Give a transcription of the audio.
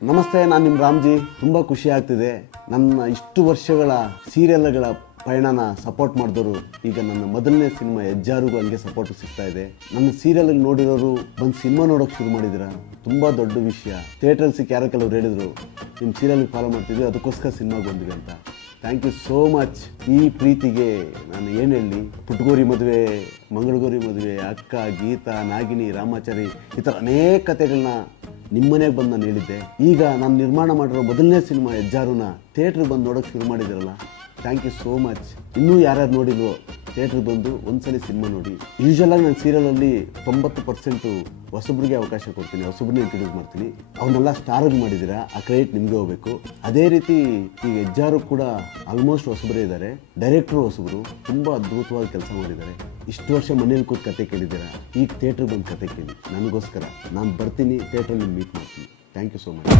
ನಮಸ್ತೆ, ನಾನು ನಿಮ್ಮ ರಾಮ್ಜಿ. ತುಂಬ ಖುಷಿ ಆಗ್ತಿದೆ. ನನ್ನ ಇಷ್ಟು ವರ್ಷಗಳ ಸೀರಿಯಲ್ಗಳ ಪಯಣನ ಸಪೋರ್ಟ್ ಮಾಡಿದವರು ಈಗ ನನ್ನ ಮೊದಲನೇ ಸಿನಿಮಾ ಹೆಜ್ಜಾರಿಗೂ ಹಂಗೆ ಸಪೋರ್ಟ್ ಸಿಗ್ತಾ ಇದೆ. ನನ್ನ ಸೀರಿಯಲ್ ನೋಡಿರೋರು ಬಂದು ಸಿನಿಮಾ ನೋಡೋಕೆ ಶುರು ಮಾಡಿದ್ದೀರಾ, ತುಂಬ ದೊಡ್ಡ ವಿಷಯ. ಥಿಯೇಟ್ರಲ್ಲಿ ಸಿಕ್ಕ ಯಾರೋ ಕೆಲವ್ರು ಹೇಳಿದರು ನಿಮ್ಮ ಸೀರಿಯಲ್ಗೆ ಫಾಲೋ ಮಾಡ್ತಿದ್ವಿ, ಅದಕ್ಕೋಸ್ಕರ ಸಿನಿಮಾಗೆ ಬಂದ್ವಿ ಅಂತ. Thank you so much. ಈ ಪ್ರೀತಿಗೆ ನಾನು ಏನು ಹೇಳಿ, ಪುಟ್ಗೋರಿ ಮದುವೆ, ಮಂಗಳಗೌರಿ ಮದುವೆ, ಅಕ್ಕ, ಗೀತಾ, ನಾಗಿನಿ, ರಾಮಾಚಾರಿ, ಈ ಥರ ಅನೇಕ ಕಥೆಗಳನ್ನ ನಿಮ್ಮನೆಗೆ ಬಂದು ನಾನು ಹೇಳಿದ್ದೆ. ಈಗ ನಾನು ನಿರ್ಮಾಣ ಮಾಡಿರೋ ಮೊದಲನೇ ಸಿನಿಮಾ ಹೆಜ್ಜಾರುನ ಥಿಯೇಟ್ರಿಗೆ ಬಂದು ನೋಡೋಕೆ ಶುರು ಮಾಡಿದ್ದೀರಲ್ಲ, ಥ್ಯಾಂಕ್ ಯು ಸೋ ಮಚ್. ಇನ್ನೂ ಯಾರ್ಯಾರು ನೋಡಿಲ್ವೋ ಥಿಯೇಟ್ರಿಗೆ ಬಂದು ಒಂದ್ಸಲಿ ಸಿನಿಮಾ ನೋಡಿ. ಯೂಶ್ವಲಾಗಿ ನಾನು ಸೀರಿಯಲಲ್ಲಿ 90% ಹೊಸಬ್ರಿಗೆ ಅವಕಾಶ ಕೊಡ್ತೀನಿ, ಹೊಸಬ್ರನ್ನ ಇಂಟ್ರೊಡ್ಯೂಸ್ ಮಾಡ್ತೀನಿ. ಅವನ್ನೆಲ್ಲ ಸ್ಟಾರ್ಗೆ ಮಾಡಿದ್ದೀರಾ, ಆ ಕ್ರೆಡಿಟ್ ನಿಮಗೆ ಹೋಗಬೇಕು. ಅದೇ ರೀತಿ ಈಗ ಹೆಜ್ಜಾರು ಕೂಡ ಆಲ್ಮೋಸ್ಟ್ ಹೊಸಬರೇ ಇದ್ದಾರೆ, ಡೈರೆಕ್ಟ್ರು ಹೊಸಬರು, ತುಂಬ ಅದ್ಭುತವಾಗಿ ಕೆಲಸ ಮಾಡಿದ್ದಾರೆ. ಇಷ್ಟು ವರ್ಷ ಮನೇಲಿ ಕೂತು ಕತೆ ಕೇಳಿದ್ದೀರಾ, ಈಗ ಥಿಯೇಟ್ರಿಗೆ ಬಂದು ಕತೆ ಕೇಳಿ ನನಗೋಸ್ಕರ. ನಾನು ಬರ್ತೀನಿ, ಥಿಯೇಟ್ರಲ್ಲಿ ಮೀಟ್ ಮಾಡ್ತೀನಿ. Thank you so much.